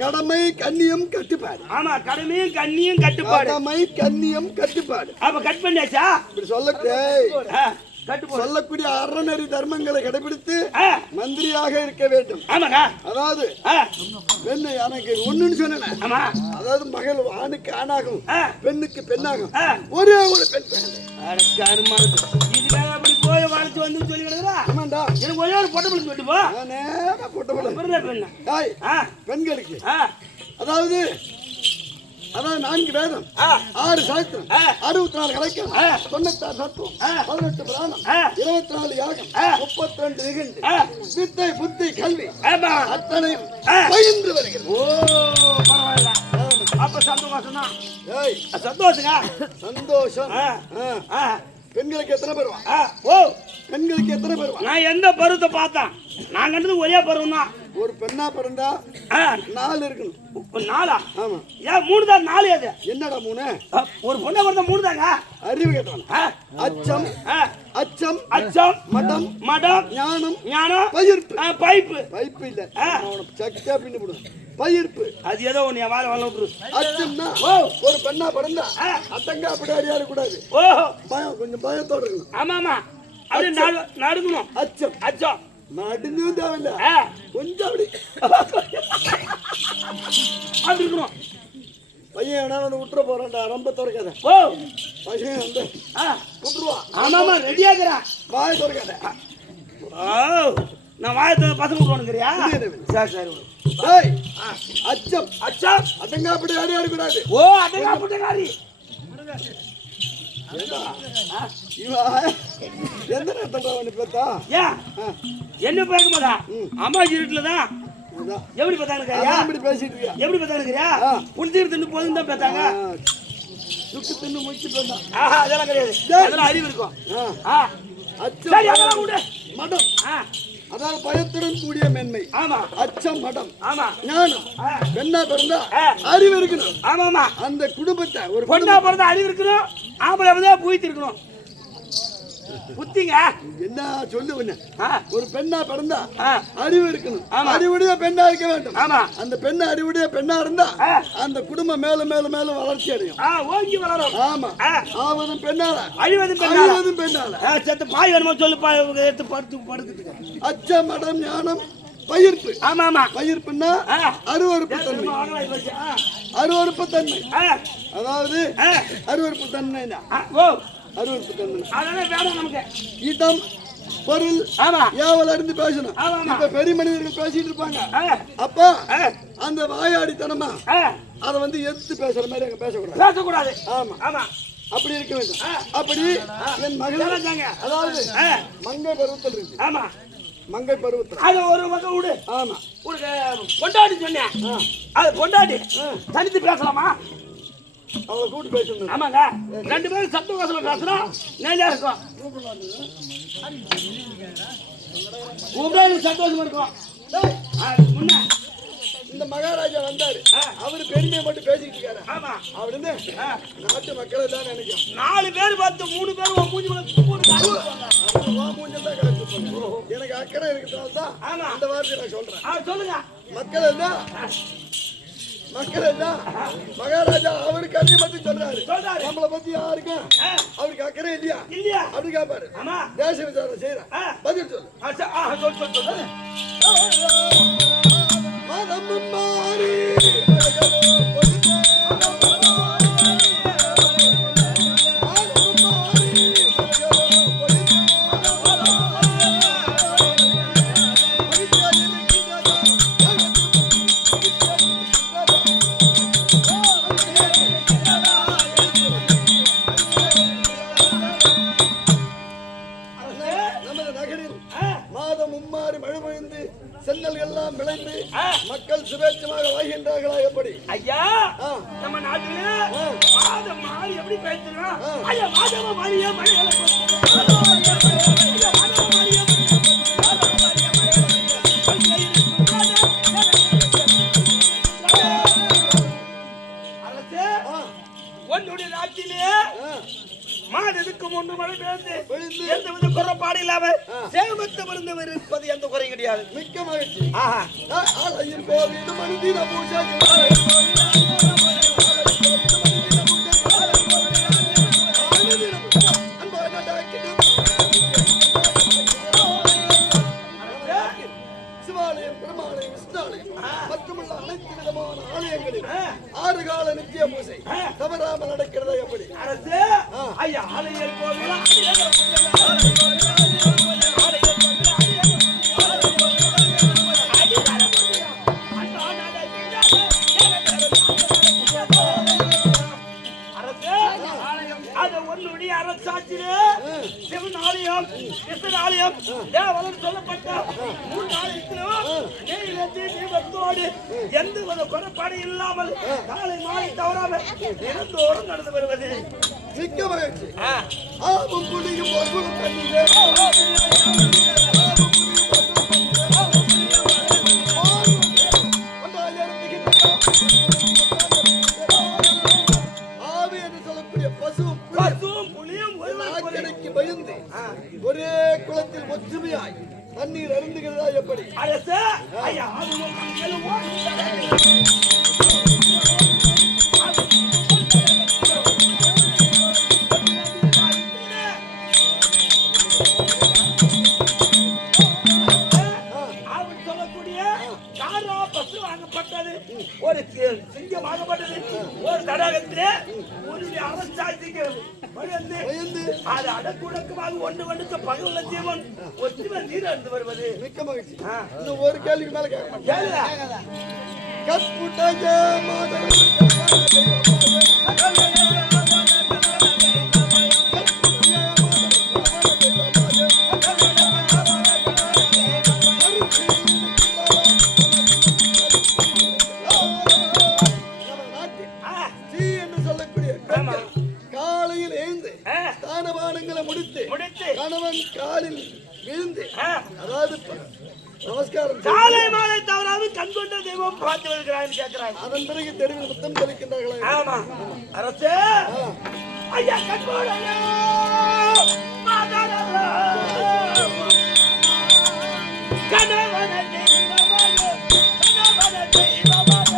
கடமை கண்ணியம் கட்டுப்பாடு. ஆமா, கடமையும் கண்ணியம் கட்டுப்பாடு. கடமை கண்ணியம் கட்டுப்பாடு. அப்ப கட் பண்ணியாச்சா? இப்படி சொல்லக்கூடிய அறநெறி தர்மங்களை கடைபிடித்து மந்திரியாக இருக்க வேண்டும். ஆமாங்க. அதாவது பெண்ணு எனக்கு ஒண்ணுன்னு சொன்னேன். ஆமா, அதாவது மகள் ஆணுக்கு ஆணாகும், பெண்ணுக்கு பெண்ணாகும், ஒரே ஒரு பெண். இதுக்காக அப்படி போய் வாழ்த்து வந்து சொல்லி விடுறா. ஆமாண்டா, எனக்கு ஒரே ஒரு பொட்டை பிள்ளை சொல்லிட்டு போ. நேரா பொட்டை பிள்ளை பெண்களுக்கு. அதாவது 4 வேதம், 6 சாஸ்திரம், 64 கலைக்கம், 96 சத்துவம், 18 பிராணம், 24 யாகம், 32 நிகழ்ந்து, வித்தை புத்தி கல்வி அத்தனையும் பயின்று வருகிறது. ஓ, பரவாயில்ல. அப்ப சந்தோஷம் தான். சந்தோஷங்க, சந்தோஷம். பெண்களுக்கு எத்தனை பருவம்? ஓ, பெண்களுக்கு எத்தனை பருவம்? நான் எந்த பருவத்தை பார்த்தேன்? நான் கண்டது ஒரே பருவம் தான். ஒரு பெண்ணா பிறந்தா 4 இருக்கணும். 4? ஆமா. ஏன் 3 தான்? 4 அது என்னடா 3? ஒரு பொண்ணை பிறந்தா 3 தாங்க. அறிவு கேட்டவன். அச்சம், அச்சம், அச்சம், மடம், மடம், ஞானம், ஞானம், பயிர்ப்பு. பைப்பு. பைப்பு இல்ல, சக்தியா பின்னு போடுவேன். பயிர்ப்பு. அது ஏதோ ஒண்ணு என் வாழ விட்டுரு. அச்சம்னா ஒரு பெண்ணா பிறந்தா அத்தங்க அப்படி அடியாரு கூடாது. ஓஹோ, பயம், கொஞ்சம் பயத்தோட இருக்கணும். ஆமா ஆமா, அப்படி நடுங்கணும். அச்சம், அச்சம் நடுங்கும் தேவையில்ல, கொஞ்சம் அப்படி அப்படி இருக்கணும். பையன் வேணா வந்து விட்டுற போறான்டா, ரொம்ப திறக்காத. ஓ, பையன் வந்து விட்டுருவா. ஆமா ஆமா, ரெடியாகிறா. வாய திறக்காத. நான் வாயத்தை பசங்க விட்டுருவானுங்கிறியா? சரி சரி. அச்சம், அச்சம், அத்தங்க அப்படி அடியாரு கூடாது. ஓ, அதங்க அப்படி எந்த நேரத்தில் பார்த்தா என்ன பார்க்க மாட்டா? அம்மாஜி வீட்டுலதான் எப்படி பார்த்தாங்க? பேசிட்டு இருக்கியா? எப்படி பார்த்தாங்க? புளித்தீர் தின்னு போதும் தான் பார்த்தாங்க. சுட்டு தின்னு முடிச்சுட்டு வந்தான். அதெல்லாம் கிடையாது, அதெல்லாம் அறிவு இருக்கும். மடம், அதாவது பயத்துடன் கூடிய மென்மை. ஆமா, அச்சம், மடம், ஆமா, ஞானம். பெண்ணா பிறந்தா அறிவு இருக்கணும். ஆமா ஆமா, அந்த குடும்பத்தை ஒரு பொண்ணா பிறந்தா அறிவு இருக்கணும். ஆம்பளை வந்து பூய்த்து இருக்கணும். புத்திங்க என்ன சொல்லு. ஒரு பெண்ணா பிறந்தா அறிவு இருக்கணும். அறிவுடைய பெண்ணா இருக்க வேண்டும். ஆமா, அந்த பெண்ணு அறிவுடைய பெண்ணா இருந்தா அந்த குடும்பம் மேலும் மேலும் மேலும் வளர்ச்சி அடையும், ஓங்கி வளரும். ஆமா, ஆவதும் பெண்ணால, அழிவதும் பெண்ணால. செத்து பாய் வேணுமா சொல்லு, பாய் எடுத்து படுத்துக்கு. அச்சம், மடம், ஞானம், பயிர்ப்பு. ஆமா ஆமா, பயிர்ப்புன்னா அருவறுப்பு தன்மை. அருவறுப்பு தன்மை, அதாவது அருவறுப்பு தன்மை. அருவறுப்பு தன்மை வேணும் நமக்கு. இதம், பொருள், ஏவல் அறிந்து பேசணும். இப்ப பெரிய மனிதர்கள் பேசிட்டு இருப்பாங்க. அப்ப அந்த வாயாடித்தனமா அதை வந்து எடுத்து பேசுற மாதிரி அங்க பேசக்கூடாது. ஆமா ஆமா, அப்படி இருக்க வேண்டும். அப்படி என் மகள், அதாவது மங்கை பருவத்தில் இருக்கு. ஆமா, மங்கை பருவத்தில் அது ஒரு பக்கம் விடு. ஆமா, ஒரு பொண்டாட்டி சொன்னேன். அது பொண்டாட்டி தனித்து பேசலாமா? அவளை கூட்டு பேசணும். ஆமாங்க, 2 பேரும் சத்தவாசல பேசுறோம். நேரா இருக்கும், சந்தோஷமா இருக்கும். இந்த மகாராஜா வந்தாரு, அவரு பெருமையை மட்டும் பேசிட்டு இருக்காரு. ஆமா, அப்படின்னு நாட்டு மக்கள் தான் நினைக்கும். 4 பேர் பார்த்து 3 பேர் மூஞ்சி எனக்கு அக்கறை இருக்கிறதால தான் அந்த வார்த்தையை நான் சொல்றேன். சொல்லுங்க. மக்கள் எல்லாம் மகாராஜா அவருக்கு அண்ணி பத்தி சொல்றாரு, நம்மளை பத்தி யாருக்கும் அவருக்கு அக்கறை இல்லையா அப்படி கேட்பாரு. தேச விசாரணை செய்யறேன், பதில் சொல்லு. மதம் மாறி சென்னல் எல்லாம் விளைந்து மக்கள் சுபேட்சமாக வாழ்கின்றார்களா? எப்படி ஐயா, நம்ம நாட்டிலே மாதம் மாறி எப்படி பேசுறோம்? ஐயா, மாதமா மாறியே மழையில உன்னுடைய நாட்டிலே மாதத்துக்கு 3 மழை பெய்து எந்த வித குறைபாடு இல்லாம சேமத்தை மருந்து இருப்பது எந்த குறை கிடையாது. முடியாது. மிக்க மகிழ்ச்சி. ஆஹா ஆலயம் கோவில் மனிதன பூஜை சிவாலயம், பிரம்மாலயம், விஷ்ணாலயம் மற்றுமுள்ள அனைத்து விதமான ஆலயங்களில் 6 கால நித்திய பூஜை தவறாமல் நடக்கிறதா எப்படி? அரசு ஐயா ஆலயம் கோவில் அரசாட்சியிலே சிவன் ஆலயம், கிருஷ்ணன் ஆலயம், தேவலன் சொல்லப்பட்ட 3 ஆலயத்திலும் நெய்வேத்தி தீபத்தோடு எந்த ஒரு குறைபாடு இல்லாமல் காலை மாலை தவறாமல் தினந்தோறும் நடந்து வருவது. மிக்க மகிழ்ச்சி. ஆவும் புலியும் ஒரு கண்ணிலே பயந்து ஒரே குளத்தில் ஒற்றுமையாய் தண்ணீர் அருந்துகிறதா எப்படி? அரசு ஐயா ஒரு சிங்கம் ஆகப்பட்டது. ஒரு தடாகத்திலே ஒரு அரசாட்சிக்கு பயந்து அது அடக்குடக்கமாக ஒன்றுக்கு பகல் ஜீவன் ஒற்றுமை நீர் அருந்து வருவது. மிக்க மகிழ்ச்சி. இன்னும் ஒரு கேள்விக்கு மேல கேட்க கணவன் காலில் விழுந்து அதாவது நமஸ்காரம் காலை மாலை தவறாமல் கண் கொண்ட தெய்வம் பார்த்து வருகிறான்னு கேட்கிறாங்க. அதன் பிறகு தெருவில் முத்தம் தெளிக்கின்றார்களா? ஆமா அரசே ஐயா கண்கோடலோ மாதாரலோ கணவன தெய்வமாக கணவன தெய்வமாக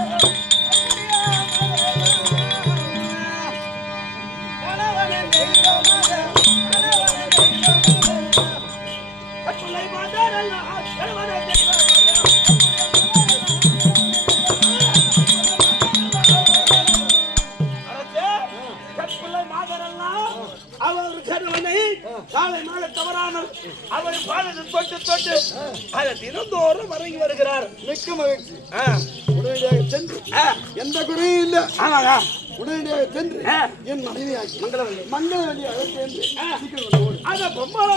கணவன தெய்வமாக காலை மாலை தவறாமல் அவரை பாடல் தொட்டு தொட்டு அதை தினந்தோறும் வரைங்கி வருகிறார். மிக்க மகிழ்ச்சி. உடனடியாக சென்று எந்த குறையும் இல்லை. ஆமாங்க உடனடியாக சென்று என் மனைவியாகி மங்களவெளி அழைத்து அதை பொம்மாள்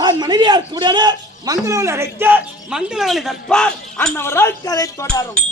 தான் மனைவியார் கூட மங்களவெளி அழைக்க மங்களவெளி கற்பார் அன்னவரால் கதை தொடரும்.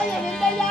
ஐயா